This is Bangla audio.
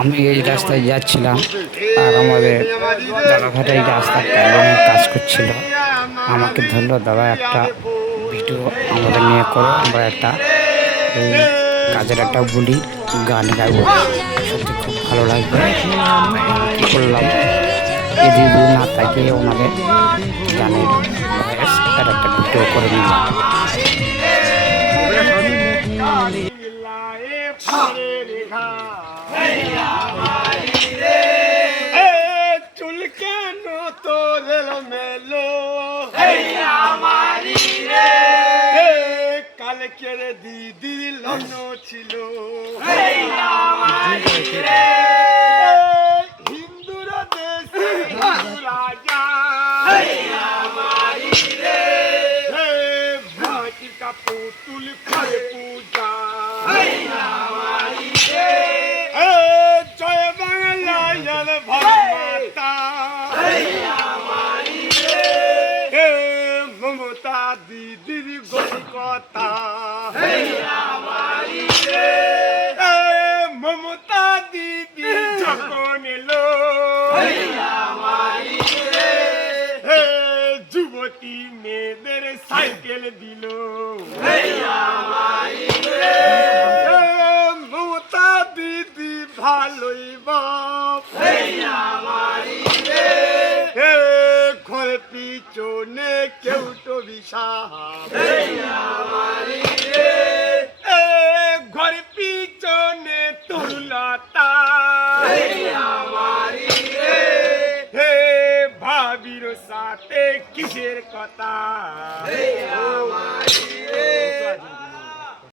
আমি এই রাস্তায় যাচ্ছিলাম আর আমাদের দাদাভাইটা এই রাস্তার প্যান্ডেলের কাজ করছিল। আমাকে ধরলো, দাদা একটা ভিডিও আমাদের নিয়ে করো, আমরা একটা এই কাজের একটা বলি গান গাইব, সত্যি খুব ভালো লাগবে। কী করলাম, এদিকে না তাকিয়ে ওনাদের গানের ভয়েস আর একটা ভিডিও করে নিলাম। চুল কেন তোর মেলো কালকের দিদির লগ্ন ছিল, হিন্দুরা দেশে রাজা মাটির কা পুতুল করে পূজা, জয় বাংলা ভারত মমতা দিদির গতি কথা, মমতা দিদি যখন এলো যুবতী মেয়েদের সাইকেল দিল, মমতা দিদি ভালোই বাপ ঘর পিছনে কেউ তো বিষা